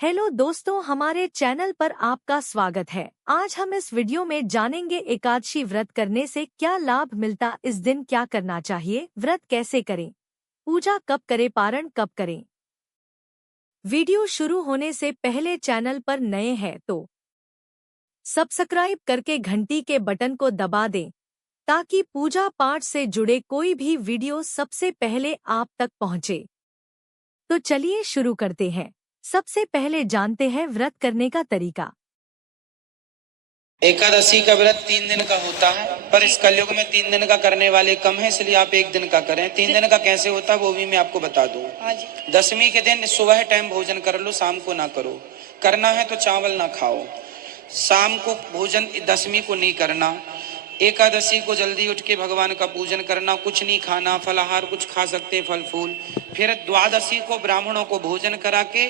Hello दोस्तों, हमारे channel पर आपका स्वागत है। आज हम इस वीडियो में जानेंगे एकादशी व्रत करने से क्या लाभ मिलता, इस दिन क्या करना चाहिए, व्रत कैसे करें, पूजा कब करें, पारण कब करें। वीडियो शुरू होने से पहले चैनल पर नए हैं तो सब्सक्राइब करके घंटी के बटन को दबा दें ताकि पूजा पाठ से जुड़े कोई भी वीडियो सबसे पहले आप तक पहुंचे। तो चलिए शुरू करते हैं। सबसे पहले जानते हैं व्रत करने का तरीका। एकादशी का व्रत 3 दिन का होता है, पर इस कलयुग में 3 दिन का करने वाले कम हैं, इसलिए आप 1 दिन का करें। 3 दिन का कैसे होता है वो भी मैं आपको बता दूं। दशमी के दिन सुबह टाइम भोजन कर लो, शाम को ना करो। करना है तो चावल ना खाओ, शाम को भोजन दशमी को नहीं करना। एकादशी को जल्दी उठ के भगवान का पूजन करना, कुछ नहीं खाना, फलाहार कुछ खा सकते, फल फूल। फिर द्वादशी को ब्राह्मणों को भोजन करा के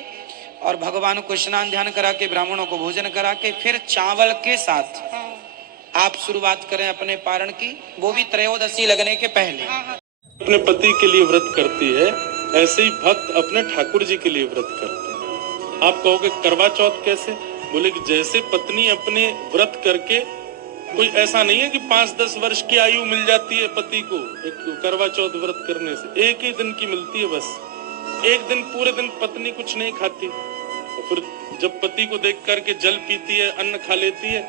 और भगवान को स्नान ध्यान करा के ब्राह्मणों को भोजन करा के फिर चावल के साथ आप शुरुआत करें अपने पारण की, वो भी त्रयोदशी लगने के पहले। अपने पति के लिए व्रत करती है, ऐसे ही भक्त अपने ठाकुर जी के लिए व्रत करते हैं। आप कहोगे करवा चौथ कैसे? बोले कि जैसे पत्नी अपने व्रत करके, कोई ऐसा नहीं है कि 5-10 वर्ष की आयु मिल जाती है पति को एक करवा चौथ व्रत करने से, एक ही दिन की मिलती है बस। एक दिन पूरे दिन पत्नी कुछ नहीं खाती, तो फिर जब पति को देख करके जल पीती है, अन्न खा लेती है,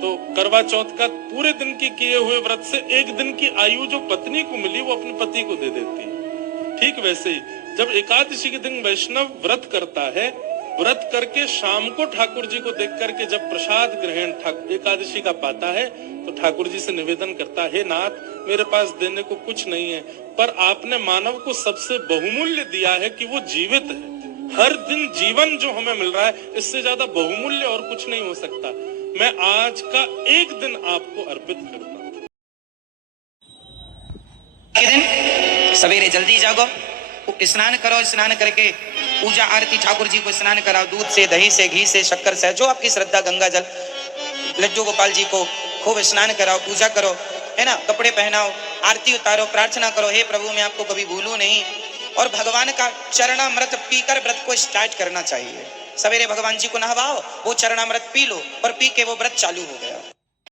तो करवा चौथ का पूरे दिन की किए हुए व्रत से एक दिन की आयु जो पत्नी को मिली वो अपने पति को दे देती है। ठीक वैसे ही जब एकादशी के दिन वैष्णव व्रत करता है, व्रत करके शाम को ठाकुर जी को देख करके जब प्रसाद ग्रहण एकादशी का पाता है, तो ठाकुर जी से निवेदन करता है, हे नाथ मेरे पास देने को कुछ नहीं है, पर आपने मानव को सबसे बहुमूल्य दिया है कि वो जीवित है। हर दिन जीवन जो हमें मिल रहा है, इससे ज्यादा बहुमूल्य और कुछ नहीं हो सकता। मैं आज का एक दिन आपको अर्पित करता हूँ। सवेरे जल्दी जागो, स्नान करो, स्नान करके पूजा आरती ठाकुर जी को स्नान कराओ, दूध से, दही से, घी से, शक्कर से, जो आपकी श्रद्धा, गंगा जल, लड्डू गोपाल जी को खूब स्नान कराओ, पूजा करो, है ना, कपड़े पहनाओ, आरती उतारो, प्रार्थना करो, हे प्रभु मैं आपको कभी भूलूं नहीं। और भगवान का चरणामृत पीकर व्रत को स्टार्ट करना चाहिए। सवेरे भगवान जी को नहवाओ, वो चरणामृत पी लो और पी के वो व्रत चालू हो गया।